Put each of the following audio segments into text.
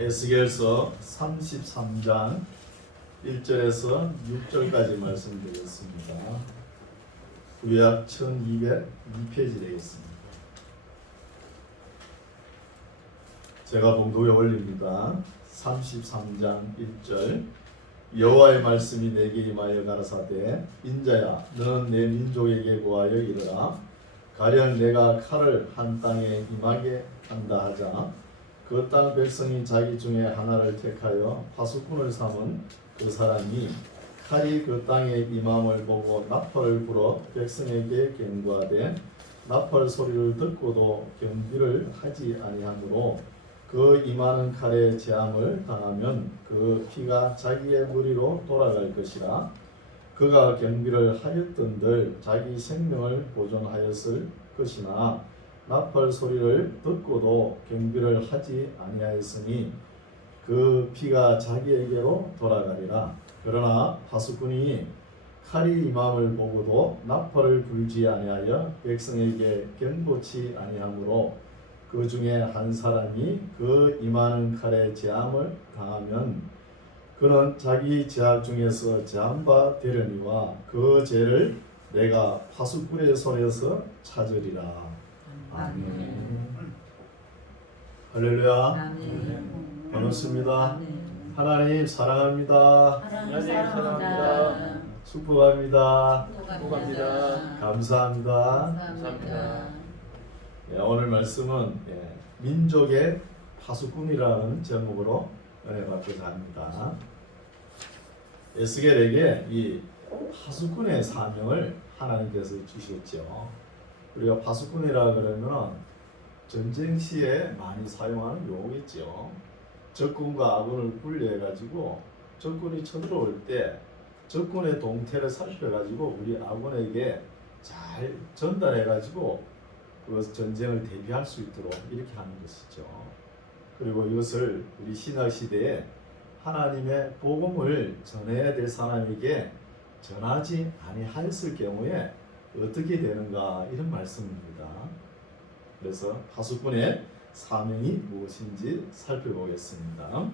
에스겔서 33장 1절에서 6절까지 말씀드렸습니다. 구약 1202페이지 되겠습니다. 제가 봉독에 올립니다. 33장 1절 여호와의 말씀이 내게 임하여 가라사대 인자야 너는 내 민족에게 고하여 이르라 가령 내가 칼을 한 땅에 임하게 한다 하자 그 땅 백성이 자기 중에 하나를 택하여 파수꾼을 삼은 그 사람이 칼이 그 땅에 임함을 보고 나팔을 불어 백성에게 경고하되 나팔 소리를 듣고도 경비를 하지 아니하므로 그 임하는 칼에 재앙을 당하면 그 피가 자기의 무리로 돌아갈 것이라 그가 경비를 하였던들 자기 생명을 보존하였을 것이나 나팔 소리를 듣고도 경비를 하지 아니하였으니 그 피가 자기에게로 돌아가리라. 그러나 파수꾼이 칼이 임함을 보고도 나팔을 불지 아니하여 백성에게 경고치 아니하므로 그 중에 한 사람이 그 임하는 칼에 재앙을 당하면 그는 자기 죄악 중에서 제한 바 되려니와 그 죄를 내가 파수꾼의 손에서 찾으리라. 아멘. 할렐루야. 아멘. 반갑습니다. 아멘. 하나님 사랑합니다. 하나님 사랑합니다. 축복합니다. 축복합니다. 감사합니다. 감사합니다. 오늘 말씀은 민족의 파수꾼이라는 제목으로 은혜 받고자 합니다. 에스겔에게 이 파수꾼의 사명을 하나님께서 주셨죠. 우리가 파수꾼이라 그러면 전쟁 시에 많이 사용하는 용어겠죠. 적군과 아군을 분리해가지고 적군이 쳐들어올 때 적군의 동태를 살펴가지고 우리 아군에게 잘 전달해가지고 그 전쟁을 대비할 수 있도록 이렇게 하는 것이죠. 그리고 이것을 우리 신약 시대에 하나님의 복음을 전해야 될 사람에게 전하지 아니하였을 경우에 어떻게 되는가 이런 말씀입니다. 그래서 파수꾼의 사명이 무엇인지 살펴보겠습니다.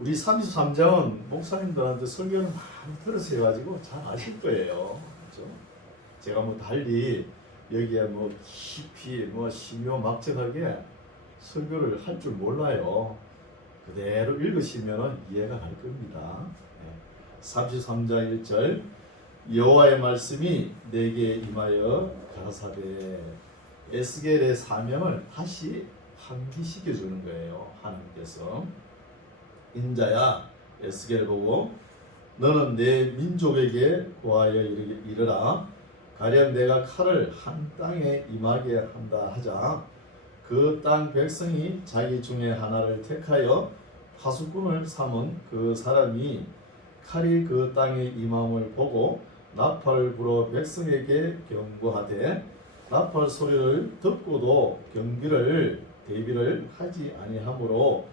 우리 33장은 목사님들한테 설교를 많이 들으셔 가지고 잘 아실 거예요. 그렇죠? 제가 뭐 달리 여기에 뭐 깊이 뭐 심요막측하게 설교를 할 줄 몰라요. 그대로 읽으시면 이해가 갈 겁니다. 33장 1절 여호와의 말씀이 내게 임하여 가라사대 에스겔의 사명을 다시 환기시켜 주는 거예요. 하나님께서 인자야 에스겔 보고 너는 내 민족에게 고하여 이르라 가령 내가 칼을 한 땅에 임하게 한다 하자 그 땅 백성이 자기 중에 하나를 택하여 파수꾼을 삼은 그 사람이 칼이 그 땅에 임함을 보고 나팔을 불어 백성에게 경고하되 나팔 소리를 듣고도 대비를 하지 아니하므로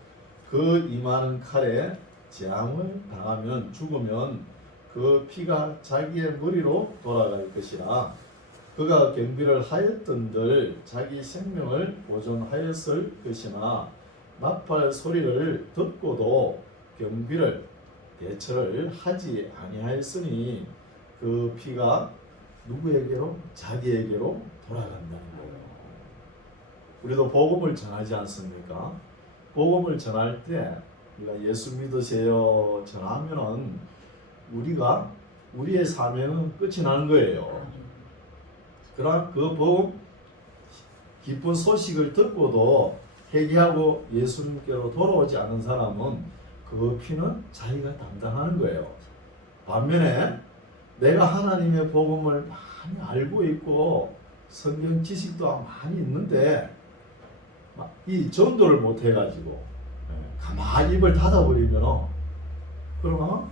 그 임하는 칼에 재앙을 당하면 죽으면 그 피가 자기의 머리로 돌아갈 것이라 그가 경비를 하였던들 자기 생명을 보존하였을 것이나 나팔 소리를 듣고도 대처를 하지 아니하였으니 그 피가 누구에게로? 자기에게로 돌아간다는 거예요. 우리도 복음을 전하지 않습니까? 복음을 전할 때 우리가 예수 믿으세요 전하면은 우리의 사명은 끝이 나는 거예요. 그러나 그 복음 기쁜 소식을 듣고도 회개하고 예수님께로 돌아오지 않은 사람은 그 피는 자기가 담당하는 거예요. 반면에 내가 하나님의 복음을 많이 알고 있고 성경 지식도 많이 있는데 이 전도를 못 해가지고 가만히 입을 닫아버리면 그러면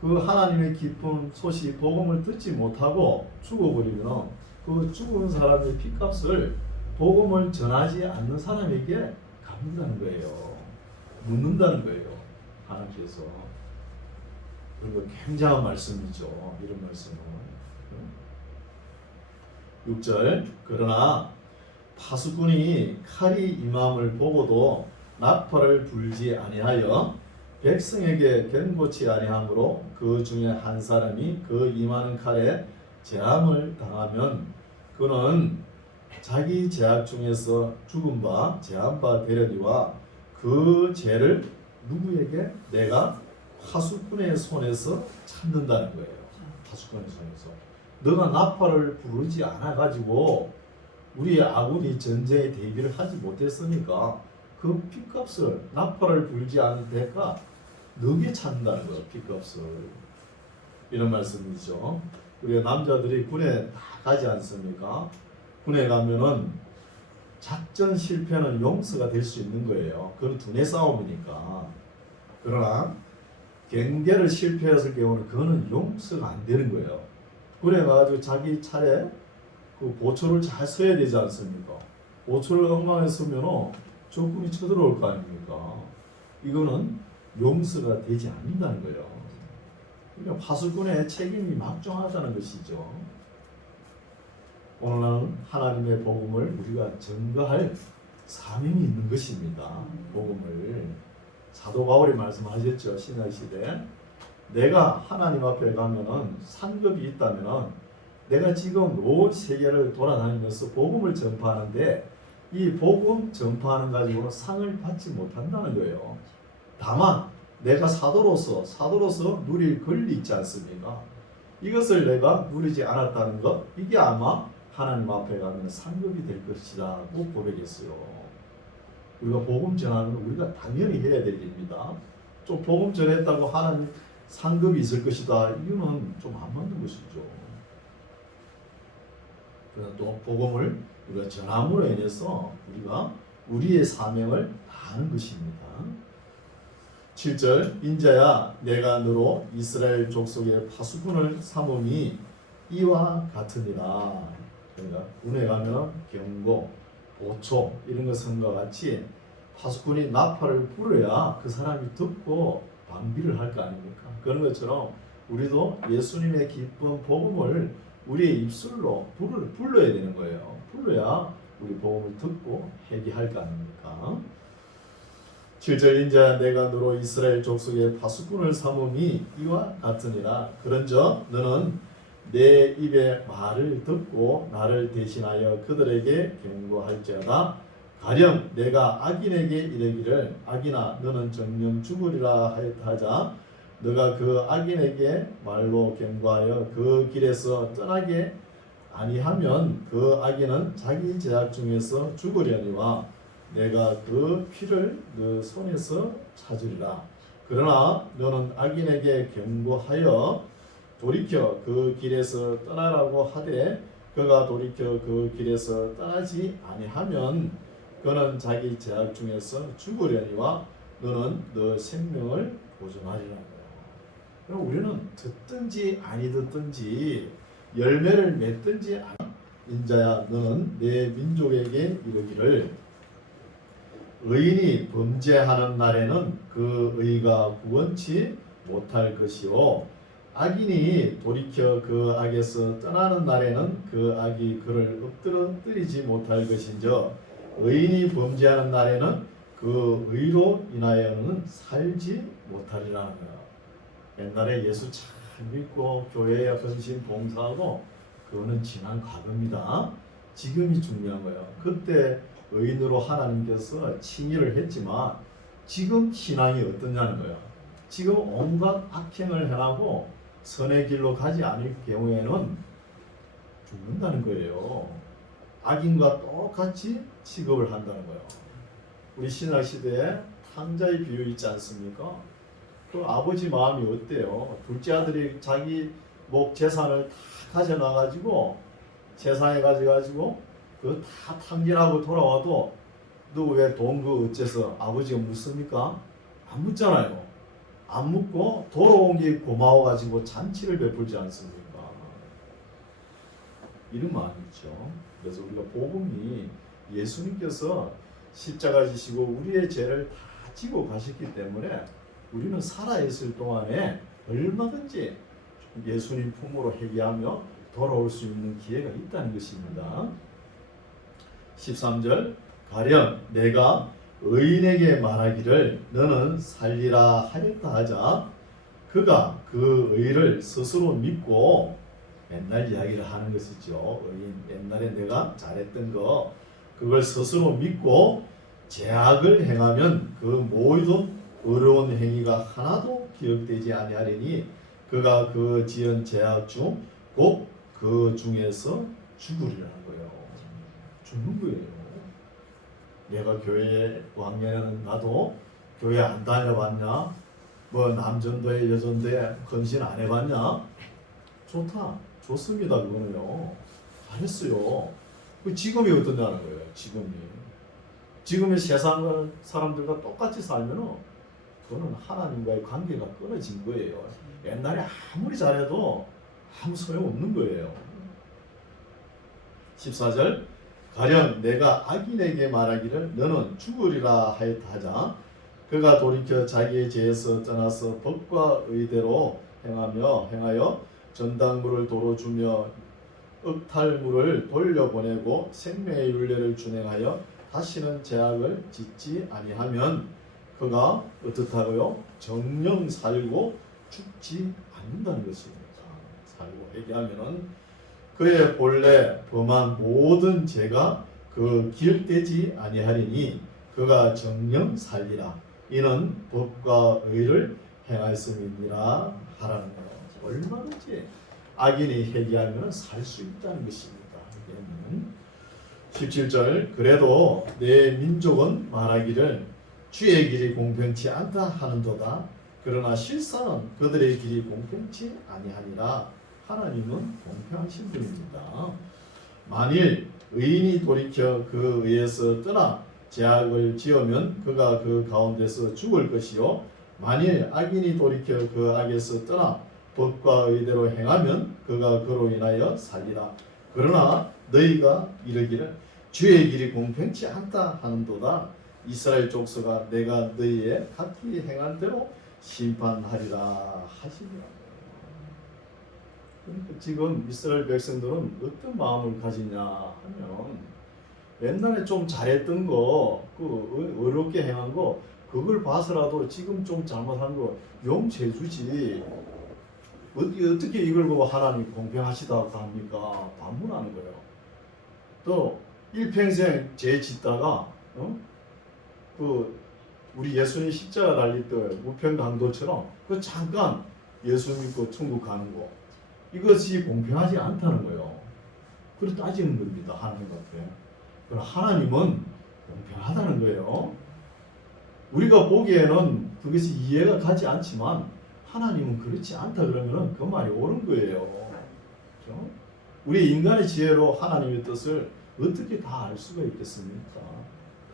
그 하나님의 기쁜 소식 복음을 듣지 못하고 죽어버리면 그 죽은 사람의 피값을 복음을 전하지 않는 사람에게 갚는다는 거예요. 묻는다는 거예요. 하나님께서. 그리고 굉장한 말씀이죠. 이런 말씀은 6절 그러나 파수꾼이 칼이 임함을 보고도 나팔을 불지 아니하여 백성에게 경고치 아니하므로 그 중에 한 사람이 그 임하는 칼에 재앙을 당하면 그는 자기 죄악 중에서 죽은 바 재한 바 되려니와 그 죄를 누구에게? 내가 파수꾼의 손에서 찾는다는 거예요. 파수꾼의 손에서. 너가 나팔을 부르지 않아 가지고 우리 아군이 전쟁에 대비를 하지 못했으니까 그 핏값을 나팔을 불지 않은 대가 너게 찾는다는 거예요. 핏값을. 이런 말씀이죠. 우리가 남자들이 군에 다 가지 않습니까? 군에 가면은 작전 실패는 용서가 될 수 있는 거예요. 그건 두뇌 싸움이니까. 그러나 경계를 실패했을 경우는 그거는 용서가 안 되는 거예요. 군에 가가지고 자기 차례 그 보초를 잘 서야 되지 않습니까? 보초를 엉망했으면 적군이 쳐들어올 거 아닙니까? 이거는 용서가 되지 않는다는 거예요. 그러니까 파수꾼의 책임이 막중하다는 것이죠. 오늘은 하나님의 복음을 우리가 전가할 사명이 있는 것입니다. 복음을 사도 바울이 말씀하셨죠. 신약 시대 내가 하나님 앞에 가면은 상급이 있다면은 내가 지금 온 세계를 돌아다니면서 복음을 전파하는데 이 복음 전파하는 가지고는 상을 받지 못한다는 거예요. 다만 내가 사도로서 누릴 권리 있지 않습니까? 이것을 내가 누리지 않았다는 것, 이게 아마 하나님 앞에 가면 상급이 될 것이라고 고백했어요. 우리가 복음 전하는 건 우리가 당연히 해야 될 일입니다. 좀 복음 전했다고 하나님 상급이 있을 것이다. 이거는 좀 안 맞는 것이죠. 그러나 또 복음을 우리가 전함으로 인해서 우리가 우리의 사명을 다하는 것입니다. 7절 인자야 내가 너로 이스라엘 족속의 파수꾼을 삼음이 이와 같으니라. 그러니까 군에 가면 경고, 보초 이런 것과 같이 파수꾼이 나팔을 불어야 그 사람이 듣고 방비를 할 거 아닙니까? 그런 것처럼 우리도 예수님의 기쁜 복음을 우리의 입술로 불러야 되는 거예요. 불러야 우리 복음을 듣고 회개할 거 아닙니까? 7절 인자 내가 너로 이스라엘 족속의 파수꾼을 삼음이 이와 같으니라. 그런즉 너는 내 입의 말을 듣고 나를 대신하여 그들에게 경고할지어다. 가령 내가 악인에게 이르기를 악인아 너는 정녕 죽으리라 하자 너가 그 악인에게 말로 경고하여 그 길에서 떠나게 아니하면 그 악인은 자기 죄악 중에서 죽으려니와 내가 그 피를 그 손에서 찾으리라. 그러나 너는 악인에게 경고하여 돌이켜 그 길에서 떠나라고 하되 그가 돌이켜 그 길에서 떠나지 아니하면 그는 자기 죄악 중에서 죽으려니와 너는 너 생명을 보존하리라. 그럼 우리는 듣든지 아니 듣든지 열매를 맺든지 인자야 너는 내 민족에게 이르기를 의인이 범죄하는 날에는 그 의가 구원치 못할 것이요 악인이 돌이켜 그 악에서 떠나는 날에는 그 악이 그를 엎드러뜨리지 못할 것인저 의인이 범죄하는 날에는 그 의로 인하여는 살지 못하리라는 거야. 옛날에 예수 잘 믿고 교회에 헌신 봉사하고 그거는 지난 과거입니다. 지금이 중요한 거예요. 그때 의인으로 하나님께서 칭의를 했지만 지금 신앙이 어떠냐는 거예요. 지금 온갖 악행을 행하고 선의 길로 가지 않을 경우에는 죽는다는 거예요. 악인과 똑같이 취급을 한다는 거예요. 우리 신약 시대에 탕자의 비유 있지 않습니까? 그 아버지 마음이 어때요? 둘째 아들이 자기 목 재산을 다 가져놔가지고 재산에 가져가지고 그 다 탕진하고 돌아와도 너 왜 돈 그 어째서 아버지가 묻습니까? 안 묻잖아요. 안 묻고 돌아온 게 고마워가지고 잔치를 베풀지 않습니까? 이런 마음이 있죠. 그래서 우리가 복음이 예수님께서 십자가 지시고 우리의 죄를 다 지고 가셨기 때문에 우리는 살아있을 동안에 얼마든지 예수님 품으로 회개하며 돌아올 수 있는 기회가 있다는 것입니다. 13절 가령 내가 의인에게 말하기를 너는 살리라 하였다 하자 그가 그 의를 스스로 믿고 옛날 이야기를 하는 것이죠. 의인 옛날에 내가 잘했던 거 그걸 스스로 믿고 죄악을 행하면 그 모든 어려운 행위가 하나도 기억되지 아니하리니 그가 그 지은 죄악 중 곧 그 중에서 죽으리라는 거예요. 죽는 거예요. 내가 교회에 왕년에는 나도 교회 안 다녀봤냐? 뭐 남전도에 여전도에 건신 안 해봤냐? 좋다. 좋습니다. 그거는요. 잘했어요. 그 지금이 어떠냐는 거예요. 지금의 세상 사람들과 똑같이 살면은 그거는 하나님과의 관계가 끊어진 거예요. 옛날에 아무리 잘해도 아무 소용없는 거예요. 14절 가령 내가 악인에게 말하기를 너는 죽으리라 하였다 하자 그가 돌이켜 자기의 죄에서 떠나서 법과 의대로 행하여 전당물을 도로 주며 억탈물을 돌려보내고 생명의 율례를 준행하여 다시는 죄악을 짓지 아니하면 그가 어떻다고요? 정령 살고 죽지 않는다는 것입니다. 살고 회개하면은 그의 본래 범한 모든 죄가 그 기억되지 아니하리니 그가 정령 살리라. 이는 법과 의를 행하였음이니라 하라는 거예요. 얼마든지 악인이 회개하면 살 수 있다는 것입니다. 17절 그래도 내 민족은 말하기를 주의 길이 공평치 않다 하는도다. 그러나 실상은 그들의 길이 공평치 아니하니라. 하나님은 공평하신 분입니다. 만일 의인이 돌이켜 그 의에서 떠나 죄악을 지으면 그가 그 가운데서 죽을 것이요 만일 악인이 돌이켜 그 악에서 떠나 법과 의대로 행하면 그가 그로 인하여 살리라. 그러나 너희가 이르기를 주의 길이 공평치 않다 하는도다. 이스라엘 족속아 내가 너희의 각기 행한 대로 심판하리라 하시니라. 그러니까 지금 이스라엘 백성들은 어떤 마음을 가지냐 하면 옛날에 좀 잘했던 거, 그 어렵게 행한 거 그걸 봐서라도 지금 좀 잘못한 거 용서해주지. 어떻게 이걸 보고 하나님 공평하시다고 합니까? 반문하는 거예요. 또 일평생 죄 짓다가 그 우리 예수님 십자가 달릴 때 우편강도처럼 그 잠깐 예수 믿고 천국 가는 거 이것이 공평하지 않다는 거예요. 그걸 따지는 겁니다. 하나님 앞에. 그러나 하나님은 공평하다는 거예요. 우리가 보기에는 그것이 이해가 가지 않지만 하나님은 그렇지 않다 그러면 그 말이 옳은 거예요. 그렇죠? 우리 인간의 지혜로 하나님의 뜻을 어떻게 다 알 수가 있겠습니까?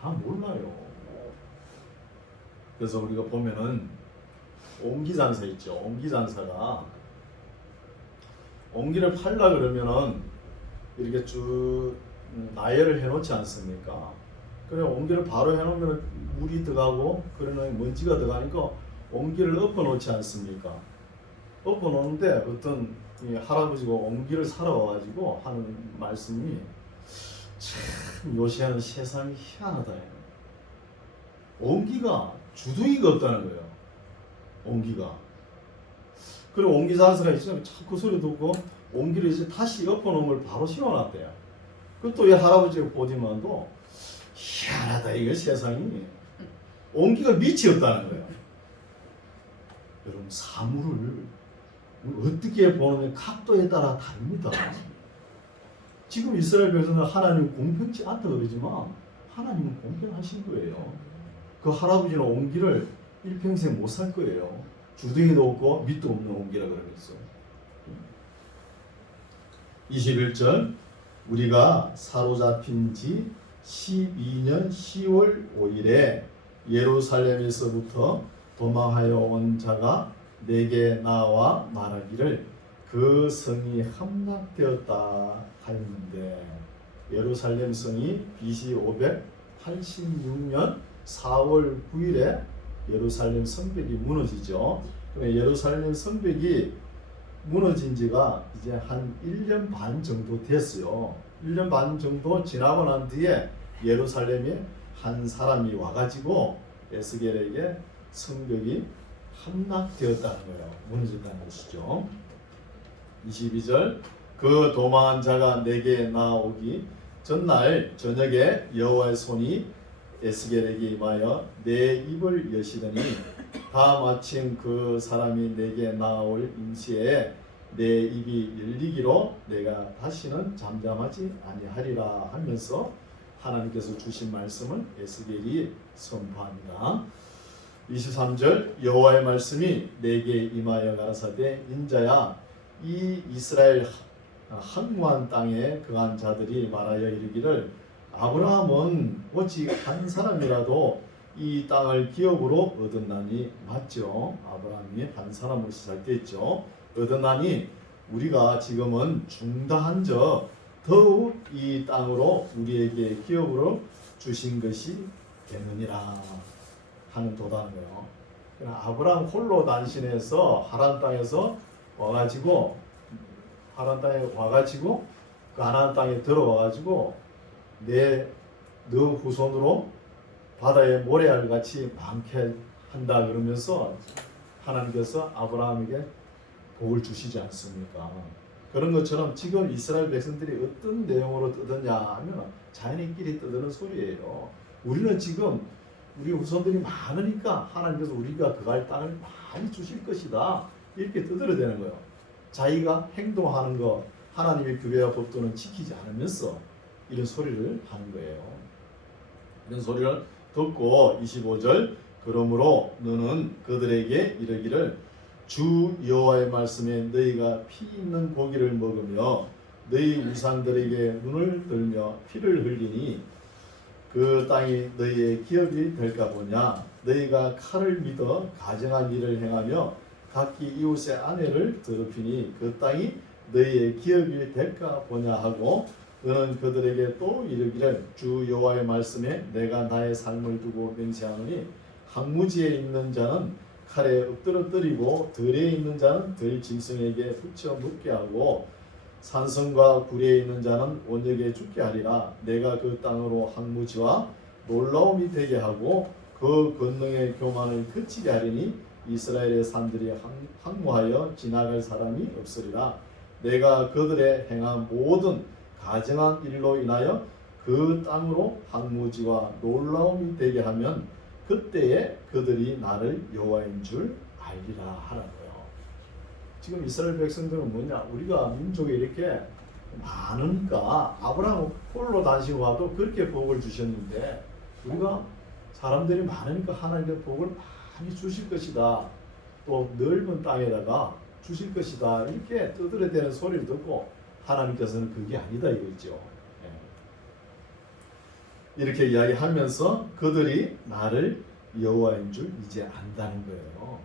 다 몰라요. 그래서 우리가 보면은 옹기장사 있죠. 옹기장사가 옹기를 팔라 그러면은 이렇게 쭉 나열을 해놓지 않습니까? 그래 옹기를 바로 해놓으면 물이 들어가고 그러면 먼지가 들어가니까 옹기를 엎어놓지 않습니까? 엎어놓는데 어떤 할아버지가 옹기를 사러 와가지고 하는 말씀이 참 요새는 세상이 희한하다. 옹기가 주둥이가 없다는 거예요. 옹기가. 그리고 옹기 장사가 있으면 자꾸 소리 듣고 옹기를 이제 다시 엎어놓은 걸 바로 씌워놨대요. 그것도 이 할아버지가 보지만도 희한하다 이거 세상이. 옹기가 밑이 없다는 거예요. 여러분 사물을 어떻게 보는 각도에 따라 다릅니다. 지금 이스라엘 백성은 하나님 공평치 않다 그러지만 하나님은 공평하신 거예요. 그 할아버지는 옹기를 일평생 못 살 거예요. 주둥이도 없고 밑도 없는 옹기라 그러겠어. 21절 우리가 사로잡힌 지 12년 10월 5일에 예루살렘에서부터 도망하여 온 자가 내게 나와 말하기를 그 성이 함락되었다 하였는데 예루살렘 성이 BC 586년 4월 9일에 예루살렘 성벽이 무너지죠. 예루살렘 성벽이 무너진 지가 이제 한 1년 반 정도 됐어요. 1년 반 정도 지나고 난 뒤에 예루살렘에 한 사람이 와가지고 에스겔에게 성벽이 함락되었다는 거예요. 무너졌다는 것이죠. 22절 그 도망한 자가 내게 나오기 전날 저녁에 여호와의 손이 에스겔에게 임하여 내 입을 여시더니 다 마침 그 사람이 내게 나올 임시에 내 입이 열리기로 내가 다시는 잠잠하지 아니하리라 하면서 하나님께서 주신 말씀을 에스겔이 선포합니다. 23절 여호와의 말씀이 내게 임하여 가라사대 인자야 이 이스라엘 항무한 땅에 거한 자들이 말하여 이르기를 아브라함은 오직 한 사람이라도 이 땅을 기업으로 얻었나니 맞죠? 아브라함이 한 사람으로 시작됐죠. 얻었나니 우리가 지금은 중다한저 더욱 이 땅으로 우리에게 기업으로 주신 것이 되느니라 하는 도단이에요. 아브라함 홀로 단신해서 하란 땅에서 와가지고 그 가나안 땅에 들어와가지고 너 후손으로 바다에 모래알 같이 많게 한다 그러면서 하나님께서 아브라함에게 복을 주시지 않습니까? 그런 것처럼 지금 이스라엘 백성들이 어떤 내용으로 뜯었냐 하면 자연인끼리 뜯는 소리예요. 우리는 지금 우리 후손들이 많으니까 하나님께서 우리가 그갈 땅을 많이 주실 것이다 이렇게 뜯어내는 거예요. 자기가 행동하는 거 하나님의 규례와 법도는 지키지 않으면서 이런 소리를 하는 거예요. 이런 소리를 듣고 25절 그러므로 너는 그들에게 이르기를 주 여호와의 말씀에 너희가 피 있는 고기를 먹으며 너희 우상들에게 눈을 들며 피를 흘리니 그 땅이 너희의 기업이 될까 보냐. 너희가 칼을 믿어 가정한 일을 행하며 각기 이웃의 아내를 더럽히니 그 땅이 너희의 기업이 될까 보냐 하고 너는 그들에게 또 이르기를 주 여호와의 말씀에 내가 나의 삶을 두고 맹세하노니 항무지에 있는 자는 칼에 엎드러뜨리고 들에 있는 자는 들 짐승에게 붙여 묻게 하고 산성과 구리에 있는 자는 온역에 죽게 하리라. 내가 그 땅으로 항무지와 놀라움이 되게 하고 그 권능의 교만을 그치게 하리니 이스라엘의 산들이 항무하여 지나갈 사람이 없으리라. 내가 그들의 행한 모든 가증한 일로 인하여 그 땅으로 항무지와 놀라움이 되게 하면 그때에 그들이 나를 여호와인 줄 알리라 하라고요. 지금 이스라엘 백성들은 뭐냐? 우리가 민족이 이렇게 많으니까 아브라함 홀로 단식 와도 그렇게 복을 주셨는데 우리가 사람들이 많으니까 하나님의 복을 많이 주실 것이다. 또 넓은 땅에다가 주실 것이다. 이렇게 떠들어대는 소리를 듣고 하나님께서는 그게 아니다 이거죠. 이렇게 이야기하면서 그들이 나를 여호와인 줄 이제 안다는 거예요.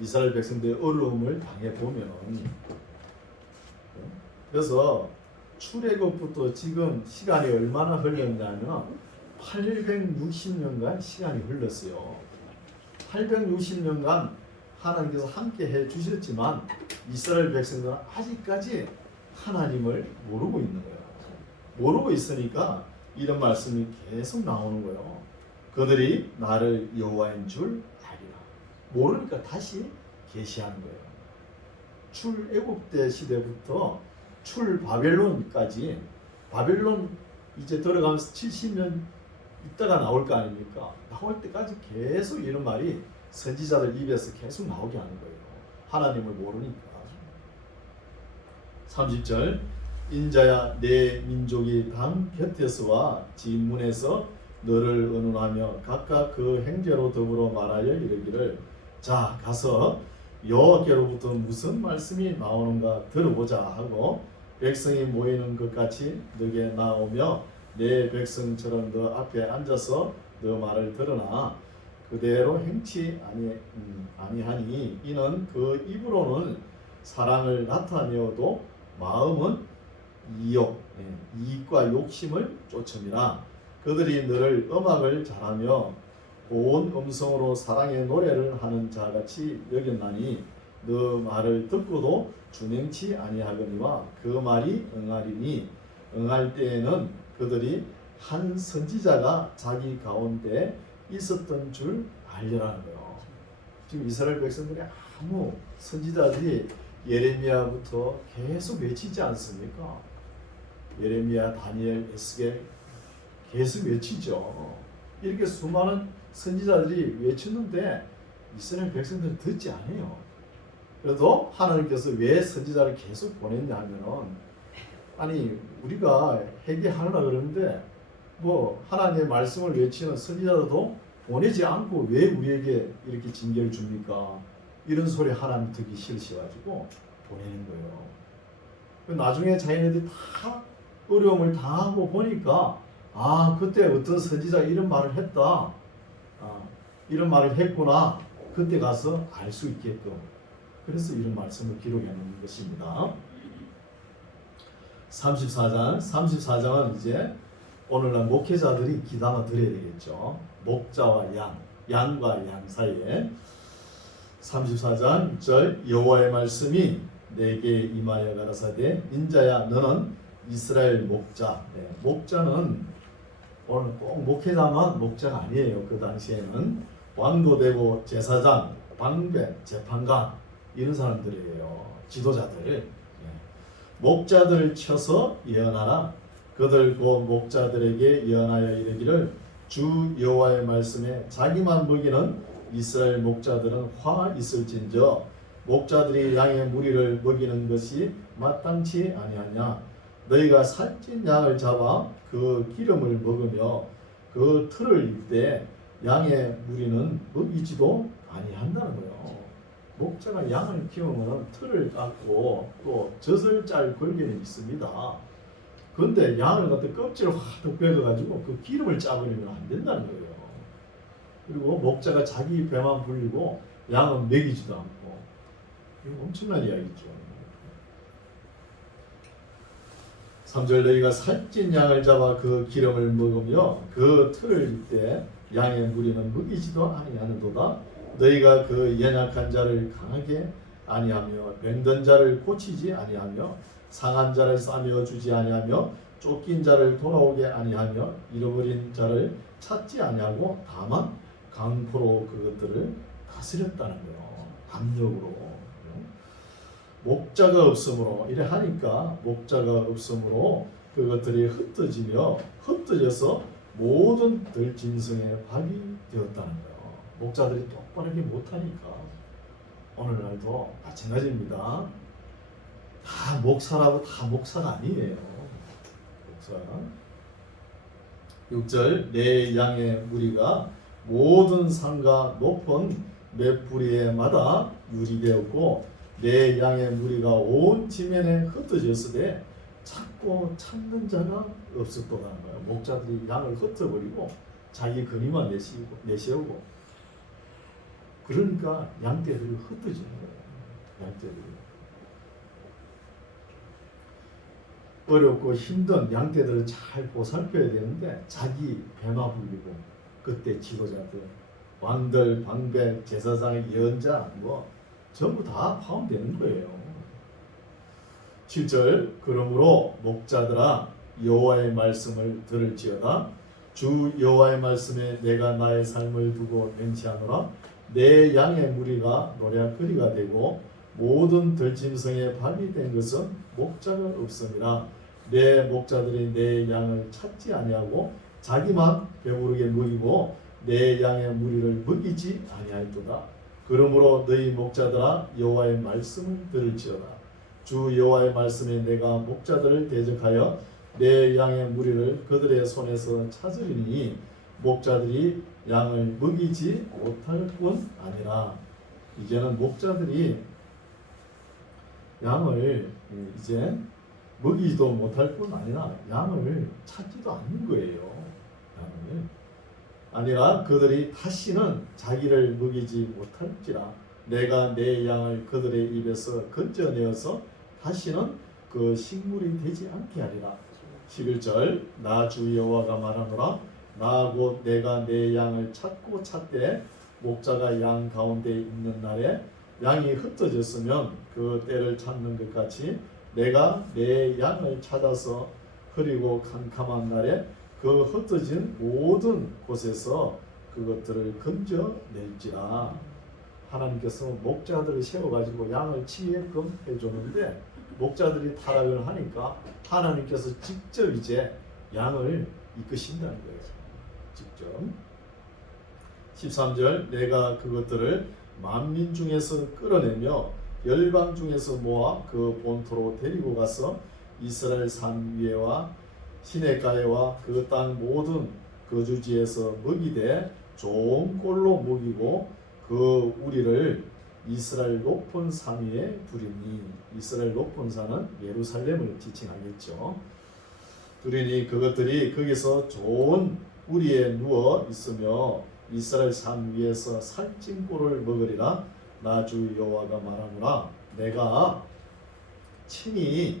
이스라엘 백성들의 어려움을 당해보면 그래서 출애굽부터 지금 시간이 얼마나 흘렀냐면 860년간 시간이 흘렀어요. 860년간 하나님께서 함께 해 주셨지만 이스라엘 백성들은 아직까지 하나님을 모르고 있는 거예요. 모르고 있으니까 이런 말씀이 계속 나오는 거예요. 그들이 나를 여호와인 줄 알리라. 모르니까 다시 계시하는 거예요. 출애굽대 시대부터 출바벨론까지 바벨론 이제 들어가면서 70년 있다가 나올 거 아닙니까? 나올 때까지 계속 이런 말이 선지자들 입에서 계속 나오게 하는 거예요. 하나님을 모르니까. 30절 인자야 내 민족이 당 곁에서와 진문에서 너를 언론하며 각각 그 행제로 더불어 말하여 이르기를 자 가서 여호와께로부터 무슨 말씀이 나오는가 들어보자 하고 백성이 모이는 것 같이 너게 나오며 내 백성처럼 너 앞에 앉아서 너 말을 들으나 그대로 행치 아니하니 이는 그 입으로는 사랑을 나타내어도 마음은 이익과 욕심을 쫓음이라. 그들이 너를 음악을 잘하며 고운 음성으로 사랑의 노래를 하는 자같이 여겼나니 너 말을 듣고도 준행치 아니하거니와 그 말이 응하리니 응할 때에는 그들이 한 선지자가 자기 가운데 있었던 줄 알려라는 거예요. 지금 이스라엘 백성들이 아무 선지자들이 예레미야부터 계속 외치지 않습니까? 예레미야, 다니엘, 에스겔 계속 외치죠. 이렇게 수많은 선지자들이 외쳤는데 이스라엘 백성들은 듣지 않아요. 그래도 하나님께서 왜 선지자를 계속 보냈냐 하면은 아니 우리가 회개하려고 그러는데 뭐 하나님의 말씀을 외치는 선지자도 보내지 않고 왜 우리에게 이렇게 징계를 줍니까? 이런 소리 하나님 듣기 싫으셔가지고 보내는 거예요. 나중에 자기네들이 다 어려움을 당하고 보니까 아 그때 어떤 선지자가 이런 말을 했다. 이런 말을 했구나. 그때 가서 알 수 있게끔. 그래서 이런 말씀을 기록해 놓은 것입니다. 34장은 이제 오늘날 목회자들이 기담아 드려야 되겠죠. 목자와 양, 양과 양 사이에 34장 6절 여호와의 말씀이 내게 임하여 가라사대 인자야 너는 이스라엘 목자. 목자는 오늘 꼭 목회자만 목자가 아니에요. 그 당시에는 왕도 되고 제사장, 방배, 재판관 이런 사람들이에요. 지도자들. 목자들을 쳐서 예언하라. 그들 곧 목자들에게 예언하여 이르기를 주 여호와의 말씀에 자기만 먹이는 이스라엘 목자들은 화 있을진저 목자들이 양의 무리를 먹이는 것이 마땅치 아니하냐. 너희가 살찐 양을 잡아 그 기름을 먹으며 그 틀을 일때 양의 무리는 먹이지도 아니한다는 거예요. 목자가 양을 키우면 틀을 깎고 또 젖을 짤 권리는 있습니다. 그런데 양을 갖다 껍질을 확 빼가지고 그 기름을 짜버리면 안 된다는 거예요. 그리고 목자가 자기 배만 불리고 양은 먹이지도 않고 이거 엄청난 이야기죠. 3절 너희가 살찐 양을 잡아 그 기름을 먹으며 그 틀을 때 양의 무리는 먹이지도 아니하는도다. 너희가 그 연약한 자를 강하게 아니하며 병든 자를 고치지 아니하며 상한 자를 싸매어 주지 아니하며 쫓긴 자를 돌아오게 아니하며 잃어버린 자를 찾지 아니하고 다만 강포로 그것들을 다스렸다는 거예요. 압력으로. 목자가 없으므로 이래 하니까 목자가 없으므로 그것들이 흩어져서 모든 들짐승의 밥이 되었다는 거예요. 목자들이 똑바르게 못하니까 오늘날도 마찬가지입니다. 다 목사라고 다 목사가 아니에요. 목사. 6절 내 양의 무리가 모든 산과 높은 맷뿌리에마다 유리되었고 내 양의 무리가 온 지면에 흩어졌으되 찾고 찾는 자가 없었도다는 거예요. 목자들이 양을 흩어버리고 자기 근위만 내세우고 그러니까 양떼들이 흩어지는 거예요. 양떼들이 어렵고 힘든 양떼들을 잘 보살펴야 되는데 자기 배만 불리고 그때 지도자들 왕들, 방백, 제사장, 예언자 뭐 전부 다 포함되는 거예요. 7절 그러므로 목자들아 여호와의 말씀을 들을지어다. 주 여호와의 말씀에 내가 나의 삶을 두고 맹세하노라. 내 양의 무리가 노략거리가 되고 모든 들짐승의 밥이 된 것은 목자가 없음이라. 내 목자들이 내 양을 찾지 아니하고 자기만 배부르게 먹이고 내 양의 무리를 먹이지 아니하였도다. 그러므로 너희 목자들아 여호와의 말씀을 들을지어다. 주 여호와의 말씀에 내가 목자들을 대적하여 내 양의 무리를 그들의 손에서 찾으리니 목자들이 양을 먹이지 못할 뿐 아니라. 이제는 목자들이 양을 이제 먹이지도 못할 뿐 아니라 양을 찾지도 않는 거예요. 양을. 아니라 그들이 다시는 자기를 먹이지 못할지라. 내가 내 양을 그들의 입에서 건져내어서 다시는 그 식물이 되지 않게 하리라. 11절 나 주 여호와가 말하노라. 나 곧 내가 내 양을 찾고 찾되 목자가 양 가운데 있는 날에 양이 흩어졌으면 그 때를 찾는 것 같이 내가 내 양을 찾아서 흐리고 캄캄한 날에 그 흩어진 모든 곳에서 그것들을 건져낼지라. 하나님께서 목자들을 세워가지고 양을 치게끔 해주는데 목자들이 타락을 하니까 하나님께서 직접 이제 양을 이끄신다는 거예요. 직접. 13절 내가 그것들을 만민 중에서 끌어내며 열방 중에서 모아 그 본토로 데리고 가서 이스라엘 산 위에와 시내가에와 그 땅 모든 거주지에서 먹이되 좋은 꼴로 먹이고 그 우리를 이스라엘 높은 산 위에 두리니. 이스라엘 높은 산은 예루살렘을 지칭하겠죠. 두리니 그것들이 거기서 좋은 우리에 누워 있으며 이스라엘 산 위에서 살찐 꼴을 먹으리라. 나 주 여호와가 말하노라. 내가 친히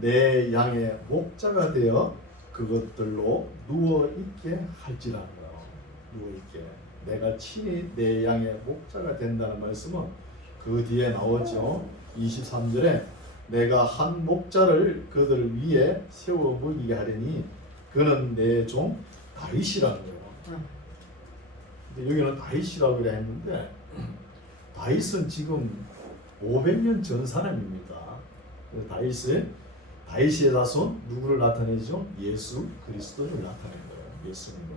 내 양의 목자가 되어 그것들로 누워 있게 할지라는 거예요. 누워 있게. 내가 친히 내 양의 목자가 된다는 말씀은 그 뒤에 나오죠. 23절에 내가 한 목자를 그들 위에 세워 먹이게 하리니 그는 내 종 다윗이라는 거예요. 근데 여기는 다윗이라고 그래 했는데 다윗은 지금 500년 전 사람입니다. 다윗의 자손 누구를 나타내죠? 예수 그리스도를 나타낸 거예요. 예수님을.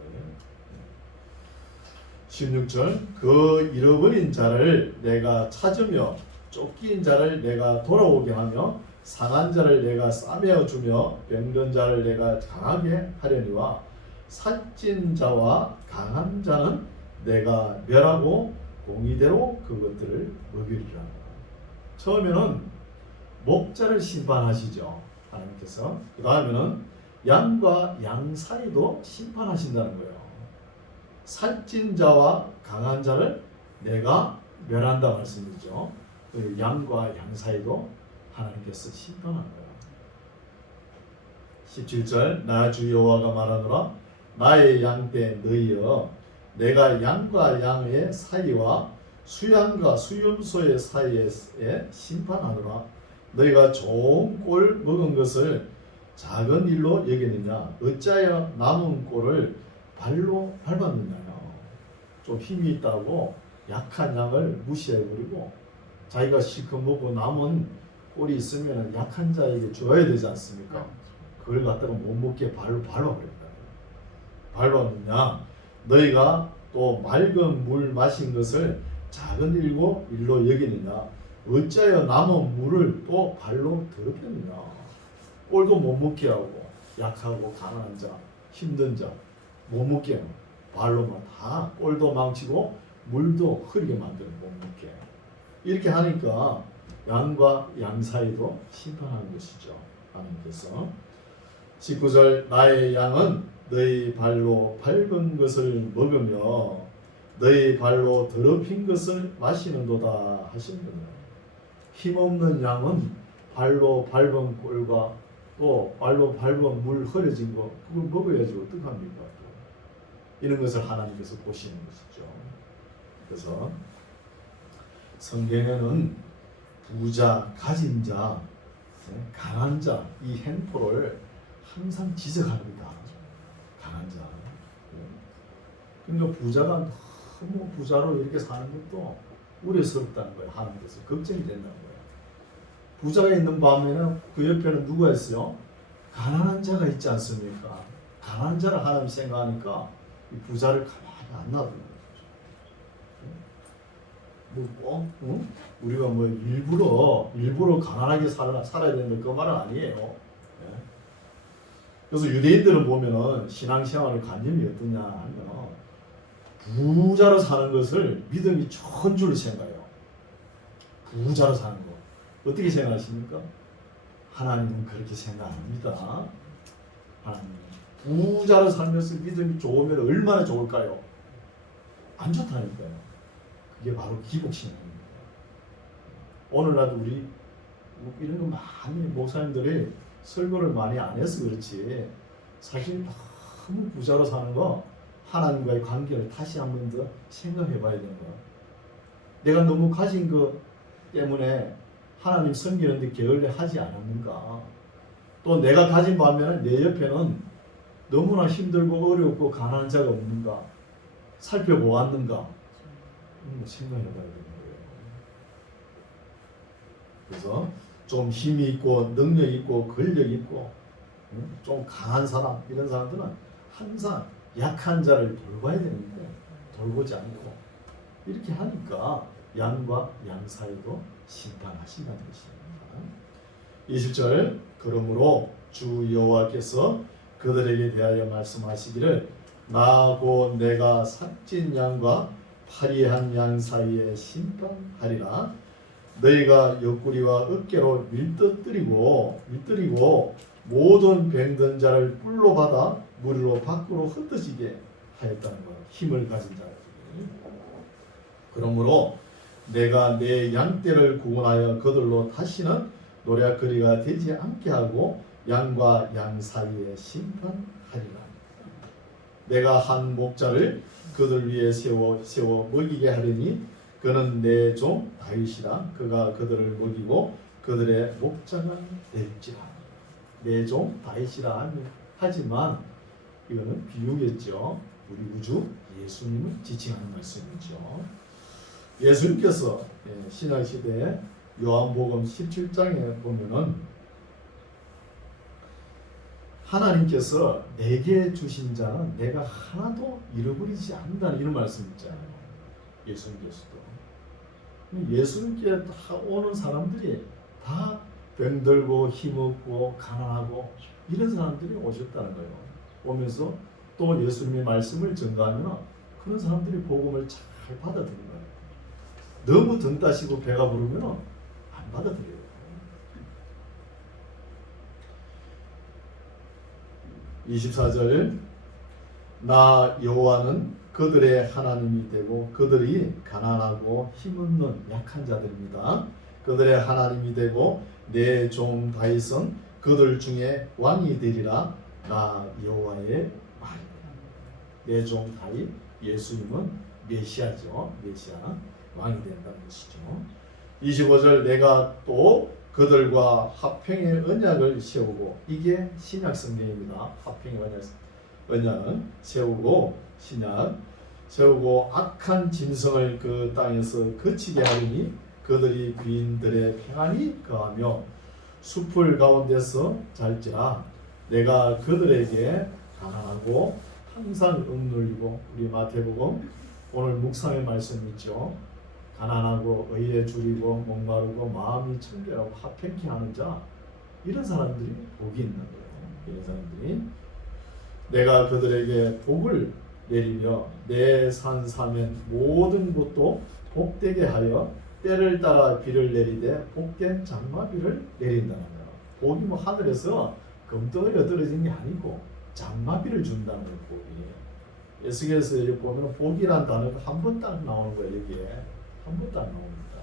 16절 그 잃어버린 자를 내가 찾으며 쫓긴 자를 내가 돌아오게 하며 상한 자를 내가 싸매어 주며 병든 자를 내가 강하게 하려니와 살찐 자와 강한 자는 내가 멸하고 공의대로 그것들을 먹이리라. 처음에는 목자를 심판하시죠. 하나님께서. 그 다음에는 양과 양 사이도 심판하신다는 거예요. 살찐 자와 강한 자를 내가 멸한다 말씀이죠. 양과 양 사이도 하나님께서 심판한 거예요. 17절 나 주 여호와가 말하노라. 나의 양떼 너희여 내가 양과 양의 사이와 수양과 수염소의 사이에 심판하노라. 너희가 좋은 꼴 먹은 것을 작은 일로 여기느냐 어찌하여 남은 꼴을 발로 밟았느냐요. 좀 힘이 있다고 약한 양을 무시해버리고 자기가 실컷 먹고 남은 꼴이 있으면 약한 자에게 줘야 되지 않습니까? 그걸 갖다가 못 먹게 발로 밟아버린다. 밟았느냐 너희가 또 맑은 물 마신 것을 작은 일로 여기느냐 어찌하여 남은 물을 또 발로 더럽혔느냐. 꼴도 못 먹게 하고 약하고 가난한 자 힘든 자 못 먹게 해요. 발로만 다 꼴도 망치고 물도 흐리게 만들어 못 먹게. 이렇게 하니까 양과 양 사이도 심판하는 것이죠. 하나님께서. 19절 나의 양은 너희 발로 밟은 것을 먹으며 너희 발로 더럽힌 것을 마시는도다 하시는구나. 힘없는 양은 발로 밟은 꼴과 또 발로 밟은 물 흐려진 거 그걸 먹어야지 어떡합니까? 이런 것을 하나님께서 보시는 것이죠. 그래서 성경에는 부자, 가진 자, 강한 자 이 행포를 항상 지적합니다. 강한 자. 그러니까 부자가 너무 부자로 이렇게 사는 것도 우려스럽다는 거예요. 하나님께서 걱정이 된다는 거예요. 부자가 있는 밤에는 그 옆에는 누가 있어요? 가난한 자가 있지 않습니까? 가난한 자를 하나님 생각하니까 이 부자를 가만히 안 놔두는 거죠. 우리가 뭐 일부러 가난하게 살아야 되는 그 말은 아니에요. 그래서 유대인들은 보면은 신앙생활의 관념이 어떠냐 하면 부자로 사는 것을 믿음이 좋은 줄로 생각해요. 부자로 사는 거 어떻게 생각하십니까? 하나님은 그렇게 생각 안 합니다. 하나님 부자로 살면서 믿음이 좋으면 얼마나 좋을까요? 안 좋다니까요. 그게 바로 기복신앙입니다. 오늘날도 우리 이런 거 많이 목사님들이 설교를 많이 안 해서 그렇지 사실 너무 부자로 사는 거 하나님과의 관계를 다시 한 번 더 생각해 봐야 되는 거야. 내가 너무 가진 것 때문에 하나님 섬기는데 게을리 하지 않았는가. 또 내가 가진 반면에 내 옆에는 너무나 힘들고 어렵고 가난한 자가 없는가 살펴보았는가 생각해봐야 되는 거예요. 그래서 좀 힘이 있고 능력 있고 권력 있고 좀 강한 사람 이런 사람들은 항상 약한 자를 돌봐야 되는데 돌보지 않고 이렇게 하니까 양과 양 사이도 심판하신다는 것입니다. 20절 그러므로 주 여호와께서 그들에게 대하여 말씀하시기를 나하고 내가 삭진 양과 파리한 양 사이에 심판하리라. 너희가 옆구리와 어깨로 밀어뜨리고 모든 병든 자를 뿔로 받아 무리로 밖으로 흩어지게 하였다는 거예요. 힘을 가진 자들. 그러므로 내가 내 양떼를 구원하여 그들로 다시는 노략거리가 되지 않게 하고 양과 양 사이에 심판하리라. 내가 한 목자를 그들 위에 세워 먹이게 하리니 그는 내 종 다윗이라. 그가 그들을 먹이고 그들의 목자가 될지라. 내 종 다윗이라 하지만 이거는 비유겠죠. 우리 구주 예수님을 지칭하는 말씀이죠. 예수님께서 신약시대에 요한복음 17장에 보면은 하나님께서 내게 주신 자는 내가 하나도 잃어버리지 않는다는 이런 말씀 있잖아요. 예수님께서도. 예수님께 다 오는 사람들이 다 병들고 힘없고 가난하고 이런 사람들이 오셨다는 거예요. 오면서 또 예수님의 말씀을 전가하면 그런 사람들이 복음을 잘 받아들인 거예요. 너무 등 따시고 배가 부르면 안 받아들여요. 24절 나 여호와는 그들의 하나님이 되고 그들이 가난하고 힘없는 약한 자들입니다. 그들의 하나님이 되고 내 종 다윗은 그들 중에 왕이 되리라. 나 여호와의 말이다. 내 종 다윗 예수님은 메시아죠. 메시아 왕이 된다는 것이죠. 25절 내가 또 그들과 화평의 언약을 세우고 이게 신약 성경입니다. 화평의 언약을 세우고 악한 짐승을 그 땅에서 거치게 하리니 그들이 귀인들의 평안이 거하며 숲을 가운데서 잘지라. 내가 그들에게 가난하고 항상 억눌리고 우리 마태복음 오늘 묵상의 말씀 있죠. 가난하고 의에 줄이고 목마르고 마음이 청결하고 화평케 하는 자 이런 사람들이 복이 있는 거예요. 이런 사람들이 내가 그들에게 복을 내리며 내 산 사면 모든 곳도 복되게 하여 때를 따라 비를 내리되 복된 장마비를 내린다는 거예요. 복이 뭐 하늘에서 금덩어리가 떨어진 게 아니고 장마비를 준다는 거예요. 복이. 에스겔서 보면 복이란 단어가 한 번 딱 나오는 거예요. 여기에 한 번도 안 나옵니다.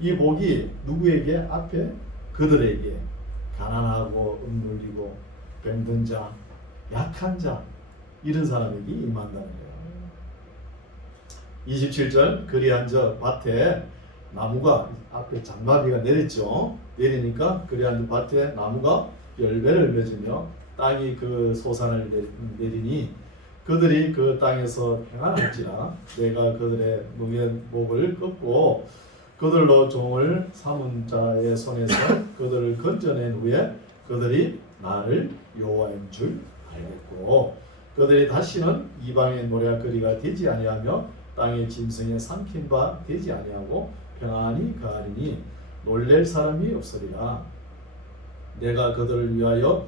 이 복이 누구에게? 앞에 그들에게 가난하고 억눌리고 병든 자, 약한 자 이런 사람에게 임한다는 거예요. 27절 그리한저 밭에 나무가 앞에 장마비가 내렸죠. 내리니까 그리한저 밭에 나무가 열매를 맺으며 땅이 그 소산을 내리니 그들이 그 땅에서 평안할지라. 내가 그들의 목을 꺾고 그들로 종을 삼은 자의 손에서 그들을 건져낸 후에 그들이 나를 여호와인 줄 알겠고 그들이 다시는 이방의 노략거리가 되지 아니하며 땅의 짐승에 삼킨 바 되지 아니하고 평안히 거하리니 놀랄 사람이 없으리라. 내가 그들을 위하여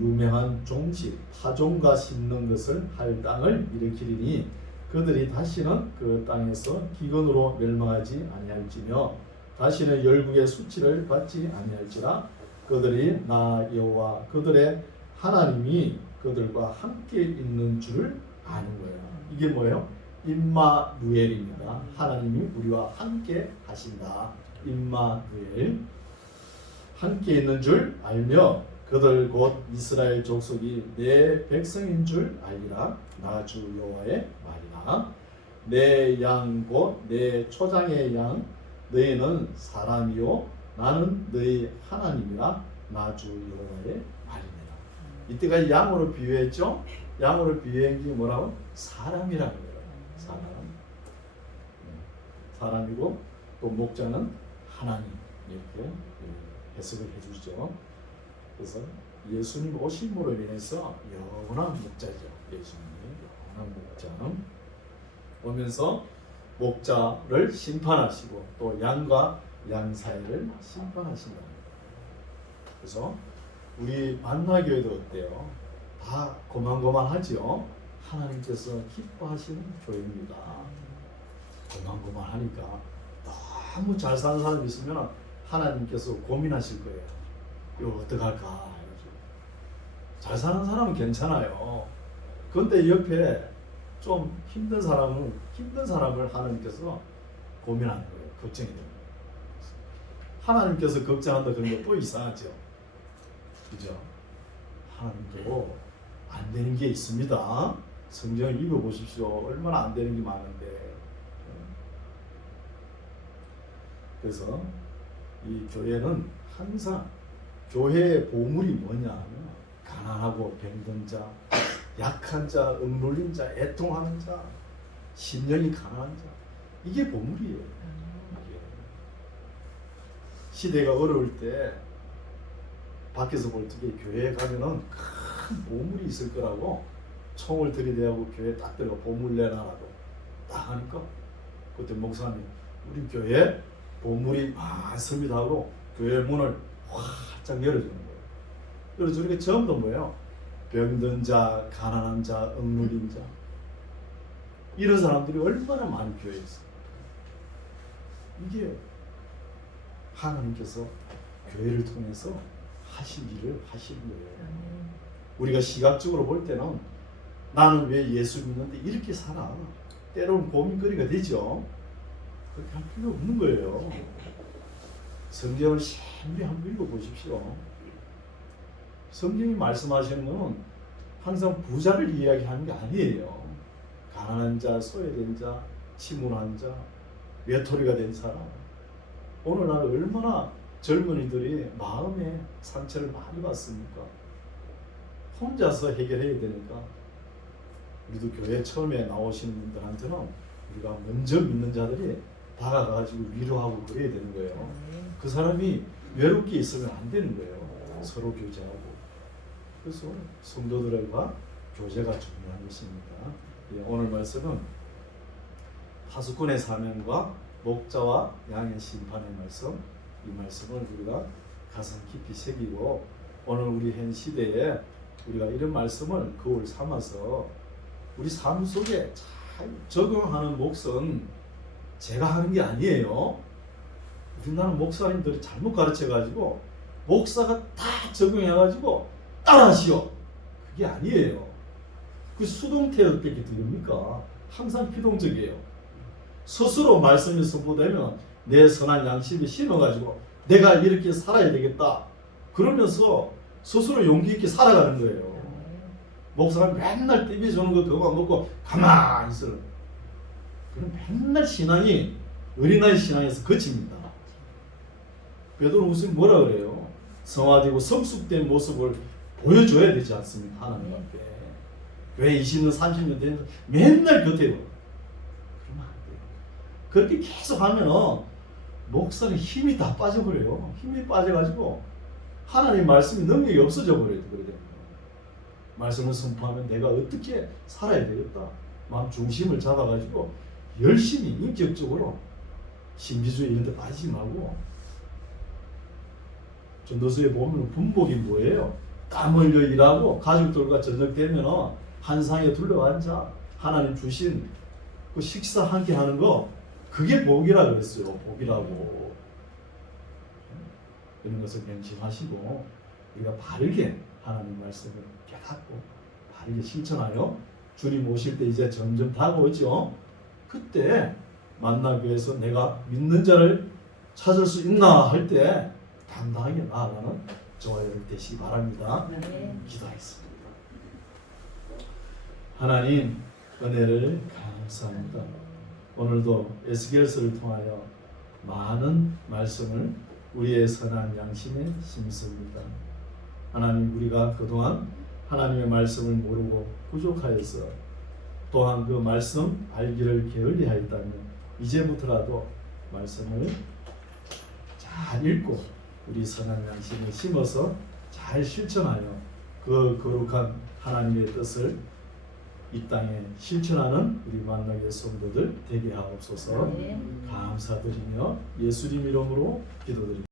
유명한 종식 타종과 심는 것을 할 땅을 일으키리니 그들이 다시는 그 땅에서 기근으로 멸망하지 아니할지며 다시는 열국의 수치를 받지 아니할지라. 그들이 나 여호와 그들의 하나님이 그들과 함께 있는 줄을 아는 거예요. 이게 뭐예요? 임마누엘입니다. 하나님이 우리와 함께 하신다. 임마누엘 함께 있는 줄 알며 그들 곧 이스라엘 족속이 내 백성인 줄 알리라. 나 주 여호와의 말이라. 내 양 곧 내 초장의 양 너희는 사람이요 나는 너희 하나님이라. 나 주 여호와의 말이니라. 이때가 양으로 비유했죠. 양으로 비유한 게 뭐라고? 사람이라는 거예요. 사람이고 또 목자는 하나님 이렇게 해석을 해주죠. 그래서 예수님 오심으로 인해서 영원한 목자죠. 예수님이 영원한 목자 오면서 목자를 심판하시고 또 양과 양 사이를 심판하신다. 그래서 우리 만나교회도 어때요? 다 고만고만하죠. 하나님께서 기뻐하시는 교회입니다. 고만고만하니까 너무 잘 사는 사람이 있으면 하나님께서 고민하실 거예요. 이거 어떡할까? 잘 사는 사람은 괜찮아요. 그런데 옆에 좀 힘든 사람을 하나님께서 고민하는 거예요. 걱정이 됩니다. 하나님께서 걱정한다 그런 게 또 이상하죠. 그죠? 하나님도 안 되는 게 있습니다. 성경을 읽어보십시오. 얼마나 안 되는 게 많은데. 그래서 이 교회는 항상 교회의 보물이 뭐냐? 가난하고 병든 자, 약한 자, 억눌린 자, 애통하는 자, 심령이 가난한 자, 이게 보물이에요. 이게. 시대가 어려울 때 밖에서 볼 때 교회에 가면은 큰 보물이 있을 거라고 총을 들이대고 교회에 딱 들어가 보물 내놔라고 딱 하니까 그때 목사님 우리 교회에 보물이 많습니다 하고 교회 문을 활짝 열어주는 거예요. 열어주는 게 전부 뭐예요? 병든 자, 가난한 자, 억눌린 자, 이런 사람들이 얼마나 많은 교회에 있어요. 이게 하나님께서 교회를 통해서 하신 일을 하시는 거예요. 우리가 시각적으로 볼 때는 나는 왜 예수 믿는데 이렇게 살아? 때로는 고민거리가 되죠. 그렇게 할 필요 없는 거예요. 성경을 신비 한번 읽어보십시오. 성경이 말씀하시는 건 항상 부자를 이야기하는 게 아니에요. 가난한 자, 소외된 자, 침울한 자, 외톨이가 된 사람. 오늘날 얼마나 젊은이들이 마음에 상처를 많이 받습니까? 혼자서 해결해야 되니까. 우리도 교회 처음에 나오시는 분들한테는 우리가 먼저 믿는 자들이 다가가지고 위로하고 그래야 되는 거예요. 그 사람이 외롭게 있으면 안 되는 거예요. 서로 교제하고. 그래서 성도들과 교제가 중요한 것입니다. 오늘 말씀은 파수꾼의 사명과 목자와 양의 심판의 말씀, 이 말씀을 우리가 가슴 깊이 새기고 오늘 우리 현 시대에 우리가 이런 말씀을 거울 삼아서 우리 삶 속에 잘 적용하는 몫은 제가 하는 게 아니에요. 우리나라 목사님들이 잘못 가르쳐가지고 목사가 다 적용해가지고 따라하시오. 그게 아니에요. 그 수동태 어떻게 들립니까? 항상 피동적이에요. 스스로 말씀이 선포되면 내 선한 양심이 심어가지고 내가 이렇게 살아야 되겠다. 그러면서 스스로 용기 있게 살아가는 거예요. 목사가 맨날 띠비 주는 거 그거만 먹고 가만히 있어. 그럼 맨날 신앙이 어린아이 신앙에서 거칩니다. 베드로 무슨 뭐라 그래요? 성화되고 성숙된 모습을 보여줘야 되지 않습니까? 하나님 앞에. 교회 20년 30년 되면서 맨날 곁에 와. 그러면 안 돼요. 그렇게 계속 하면 목사는 힘이 다 빠져버려요. 힘이 빠져가지고 하나님 말씀이 능력이 없어져 버려요. 그러죠. 말씀을 선포하면 내가 어떻게 살아야 되겠다. 마음 중심을 잡아가지고 열심히 인격적으로 신비주의 이런 데 빠지지 말고. 전도서에 보면 분복이 뭐예요? 땀 흘려 일하고 가족들과 저녁 되면 한 상에 둘러앉아 하나님 주신 그 식사 함께 하는 거, 그게 복이라 그랬어요. 복이라고. 이런 것을 명심하시고 우리가 바르게 하나님 말씀을 깨닫고 바르게 실천하여 주님 오실 때 이제 점점 다가오죠. 그때 만나교회에서 내가 믿는 자를 찾을 수 있나 할 때 당당하게 나아가는 저와 여러분 되시기 바랍니다. 네. 기도하겠습니다. 하나님 은혜를 감사합니다. 오늘도 에스겔서를 통하여 많은 말씀을 우리의 선한 양심에 심습니다. 하나님, 우리가 그동안 하나님의 말씀을 모르고 부족하여서 또한 그 말씀 알기를 게을리하였다면 이제부터라도 말씀을 잘 읽고 우리 선한 양심에 심어서 잘 실천하여 그 거룩한 하나님의 뜻을 이 땅에 실천하는 우리 만나게 성도들 되게 하옵소서. 네. 감사드리며 예수님 이름으로 기도드립니다.